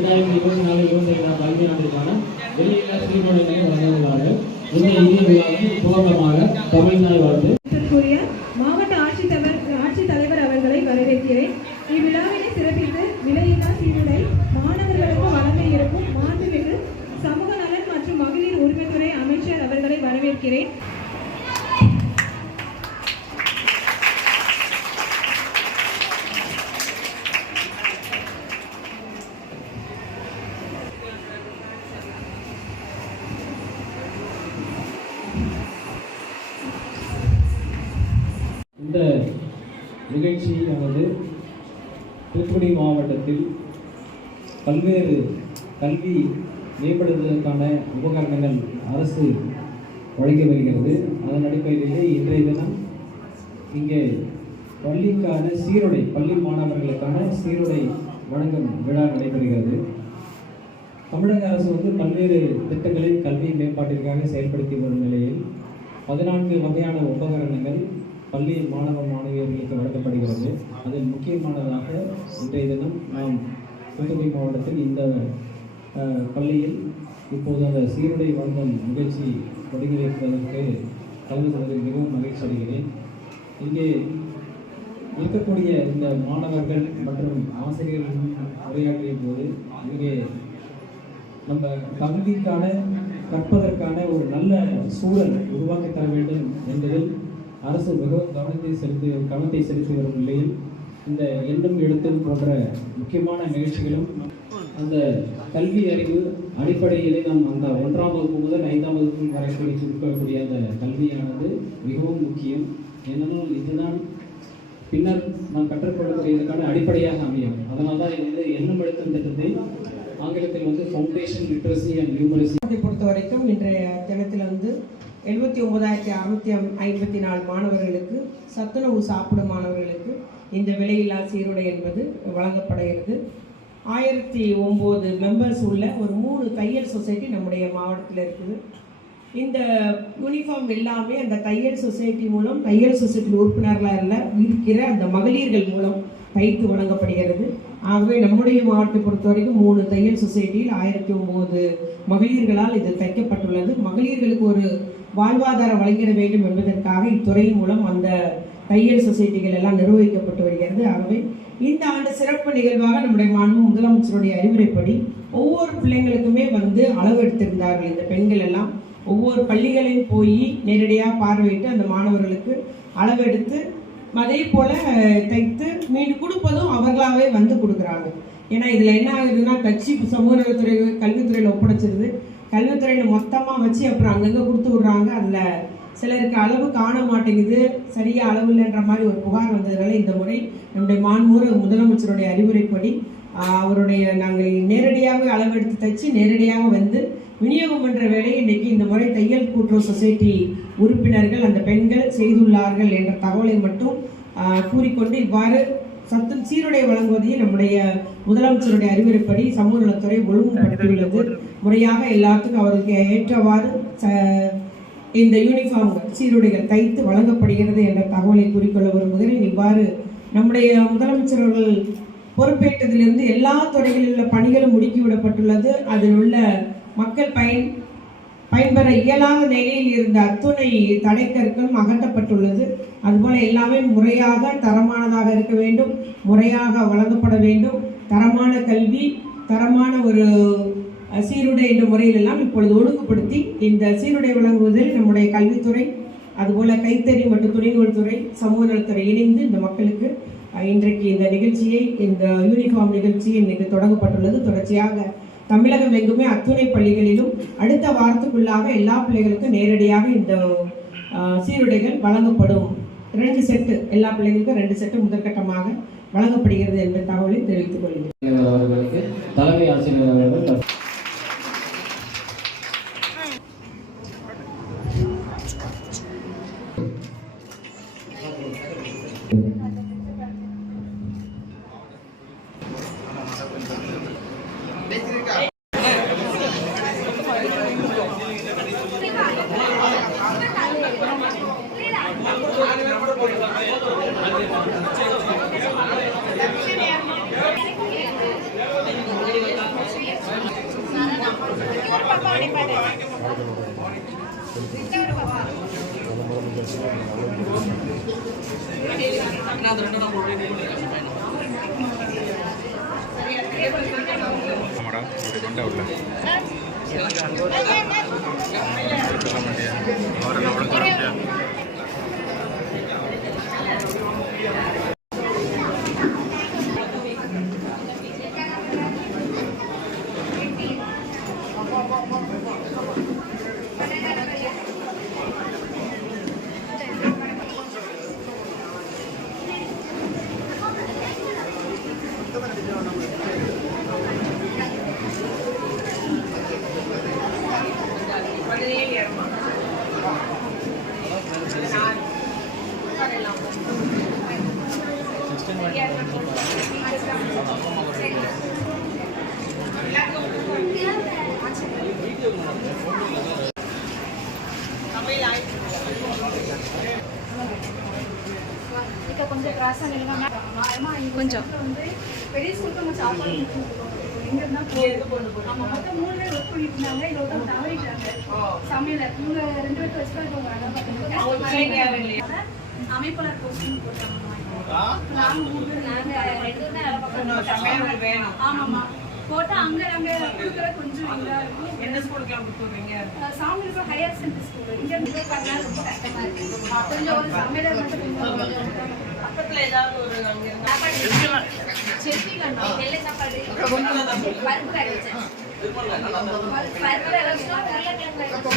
2024-25 கல்வியாண்டிற்கான வெளியில்லா சீருடைகளை வழங்குகிறார்கள். இந்த இந்திய விழாவின் துவக்கமாக தமிழ்நாடு வாழ்த்து மாவட்ட ஆட்சித்தலைவர் அவர்களை வரவேற்கிறேன். இவ்விழாவினை சிறப்பித்து விலையில்லா சீருடை மாணவர்களுக்கு வழங்க இருக்கும் மாண்புமிகு சமூக நலன் மற்றும் மகளிர் உரிமைத்துறை அமைச்சர் அவர்களை வரவேற்கிறேன். இந்த நிகழ்ச்சியானது தூத்துக்குடி மாவட்டத்தில் பல்வேறு கல்வி மேம்படுத்துவதற்கான உபகரணங்கள் அரசு வழங்கி வருகிறது. அதன் அடிப்படையிலே இன்றைய தினம் இங்கே பள்ளிக்கான சீருடை, பள்ளி மாணவர்களுக்கான சீருடை வழங்கும் விழா நடைபெறுகிறது. தமிழக அரசு பல்வேறு திட்டங்களை கல்வி மேம்பாட்டிற்காக செயல்படுத்தி வரும் நிலையில் 14 வகையான உபகரணங்கள் பள்ளி மாணவ மாணவியர்களுக்கு வழங்கப்படுகிறது. அதில் முக்கியமானதாக இன்றைய தினம் நாம் தூத்துக்குடி மாவட்டத்தில் இந்த பள்ளியில் இப்போது அந்த சீருடை வழங்கும் நிகழ்ச்சி தொடங்கி வைப்பதற்கு கலந்து கொள்வதில் மிகவும் மகிழ்ச்சி அடைகிறேன். இங்கே இருக்கக்கூடிய இந்த மாணவர்கள் மற்றும் ஆசிரியர்கள் உரையாற்றிய போது இங்கே நம்ம கல்விக்கான கற்பதற்கான ஒரு நல்ல சூழல் உருவாக்கி தர வேண்டும் என்பதில் அரசு மிகவும் கவனத்தை செலுத்தி வரும் நிலையில் இந்த எண்ணும் எழுத்தும் போன்ற முக்கியமான நிகழ்ச்சிகளும் அந்த கல்வி அறிவு அடிப்படையிலே நாம் அந்த 1ஆம் வகுப்பு முதல் 5ஆம் வகுப்பு வரை இருக்கக்கூடிய அந்த கல்வியானது மிகவும் முக்கியம். ஏனென்றால் இதுதான் பின்னர் நாம் கற்றுக்கொள்ளக்கூடியதற்கான அடிப்படையாக அமையும். அதனால் தான் இது எண்ணும் எழுத்தும் திட்டத்தை ஆங்கிலத்தில் ஃபவுண்டேஷன் லிட்ரஸி அண்ட் நியூமரசி பொறுத்த வரைக்கும் இன்றைய தினத்தில் 79,654 மாணவர்களுக்கு சத்துணவு சாப்பிடும் மாணவர்களுக்கு இந்த விலையில்லா சீருடை என்பது வழங்கப்படுகிறது. 1009 மெம்பர்ஸ் உள்ள ஒரு 3 தையல் சொசைட்டி நம்முடைய மாவட்டத்தில் இருக்குது. இந்த யூனிஃபார்ம் எல்லாமே அந்த தையல் சொசைட்டி மூலம், தையல் சொசைட்டி உறுப்பினர்களாக இருக்கிற அந்த மகளிர்கள் மூலம் தைத்து வழங்கப்படுகிறது. ஆகவே நம்முடைய மாவட்டத்தை பொறுத்த வரைக்கும் 3 தையல் சொசைட்டியில் 1009 மகளிர்களால் இது தைக்கப்பட்டுள்ளது. மகளிர்களுக்கு ஒரு வாழ்வாதாரம் வழங்கிட வேண்டும் என்பதற்காக இத்துறையின் மூலம் அந்த தையல் சொசைட்டிகள் எல்லாம் நிர்வகிக்கப்பட்டு வருகிறது. ஆகவே இந்த ஆண்டு சிறப்பு நிகழ்வாக நம்முடைய மாண்பு முதலமைச்சருடைய அறிவுரைப்படி ஒவ்வொரு பிள்ளைங்களுக்குமே அளவு எடுத்திருந்தார்கள். இந்த பெண்கள் எல்லாம் ஒவ்வொரு பள்ளிகளையும் போய் நேரடியாக பார்வையிட்டு அந்த மாணவர்களுக்கு அளவெடுத்து அதே போல் தைத்து மீண்டும் கொடுப்பதும் அவர்களாகவே கொடுக்குறாங்க. ஏன்னா இதில் என்ன ஆகுதுன்னா தச்சு சமூக நலத்துறை கல்வித்துறையில் ஒப்படைச்சிருது. கல்வித்துறையில் மொத்தமாக வச்சு அப்புறம் அங்கங்கே கொடுத்து விட்றாங்க. அதில் சிலருக்கு அளவு காண மாட்டேங்குது, சரியாக அளவு இல்லைன்ற மாதிரி ஒரு புகார் வந்ததுனால இந்த முறை நம்முடைய மாண்புமிகு முதலமைச்சருடைய அறிவுரைப்படி அவருடைய நாங்கள் நேரடியாக அளவெடுத்து தைச்சு நேரடியாக விநியோகம் என்ற வேலையை இன்றைக்கி இந்த முறை தையல் கூட்டுறவு சொசைட்டி உறுப்பினர்கள் அந்த பெண்கள் செய்துள்ளார்கள் என்ற தகவலை மட்டும் கூறிக்கொண்டு இவ்வாறு சீருடை வழங்குவதையும் நம்முடைய முதலமைச்சருடைய அறிவுரைப்படி சமூக நலத்துறை ஒழுங்குபடுத்தியுள்ளது. முறையாக எல்லாத்துக்கும் அவருக்கு ஏற்றவாறு இந்த யூனிஃபார்ம் சீருடைகள் தைத்து வழங்கப்படுகிறது என்ற தகவலை கூறிக்கொள்ள விரும்புகிறேன். இவ்வாறு நம்முடைய முதலமைச்சர்கள் பொறுப்பேற்றதிலிருந்து எல்லா துறைகளில் உள்ள பணிகளும் முடுக்கிவிடப்பட்டுள்ளது. அதில் உள்ள மக்கள் பயன்பெற இயலாத நிலையில் இருந்த அத்துணை தடைக்கற்களும் அகற்றப்பட்டுள்ளது. அதுபோல எல்லாமே முறையாக தரமானதாக இருக்க வேண்டும், முறையாக வழங்கப்பட வேண்டும். தரமான கல்வி, தரமான ஒரு சீருடை என்ற முறையிலெல்லாம் இப்பொழுது ஒழுங்குபடுத்தி இந்த சீருடை வழங்குவதில் நம்முடைய கல்வித்துறை, அதுபோல கைத்தறி மற்றும் துணிநூல் துறை, சமூக நலத்துறை இணைந்து இந்த மக்களுக்கு இன்றைக்கு இந்த நிகழ்ச்சியை, இந்த யூனிஃபார்ம் நிகழ்ச்சி இன்றைக்கு தொடங்கப்பட்டுள்ளது. தொடர்ச்சியாக தமிழகம் எங்குமே அத்துணை பள்ளிகளிலும் அடுத்த வாரத்துக்குள்ளாக எல்லா பிள்ளைகளுக்கும் நேரடியாக இந்த சீருடைகள் வழங்கப்படும். 2 செட்டு, எல்லா பிள்ளைகளுக்கும் 2 செட்டு முதற்கட்டமாக வழங்கப்படுகிறது என்ற தகவலை தெரிவித்துக் கொள்கிறேன். தலைமை ஆசிரியர் அவர்கள் கொஞ்சம் கிராஸாக நில்லுங்க கொஞ்சம் வந்து பெரிய ஸ்கூலுக்கு நம்ம சாப்பாடு எங்கே இருந்தால் போகுது நம்ம மொத்தம் 3 பேர் ஒர்க் பண்ணிட்டு இருந்தாங்க இதை ஒருத்தர் தவறிட்டாங்க சமையல இவங்க 2 பேருக்கு வச்சுக்காது பார்த்தீங்கன்னா அமைப்பாளர் போஸ்டிங் போட்டாங்க ஆமாம்மா போட்டால் அங்கே நாங்கள் கொடுக்குற கொஞ்சம் இதாக இருக்கும். எந்த ஸ்கூலுக்குலாம் கொடுத்துருவீங்க? சாமிக்கு ஹையர் செகண்டரி ஸ்கூல் இங்கே இருந்து பண்ணா ரொம்ப கஷ்டமாக இருக்குது. கொஞ்சம் ஒரு சமையலை மட்டும் பக்கத்தில் ஏதாவது ஒரு அங்கே செட்டி வேணும் வெள்ளை சாப்பாடு பருப்பு கடை வச்சேன் பருப்பு கடை வச்சா உருளைக்கிழங்கு